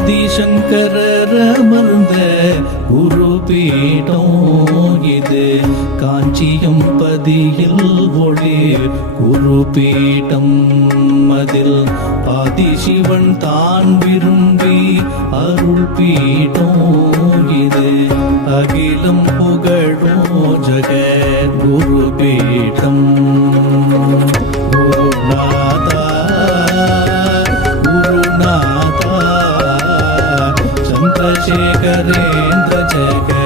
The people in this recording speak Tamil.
ஆதிசங்கரர் அமர்ந்த குரு பீடம் இது காஞ்சியம் பதியில் ஒளிர் குரு பீடம். அதில் ஆதிசிவன் தான் விரும்பி அருள் பீடம் இது அகிலம் புகழும் ஜெகத் குரு பீடம். குருநாதா குருநாதா சந்திரசேகரேந்திர ஜெகத்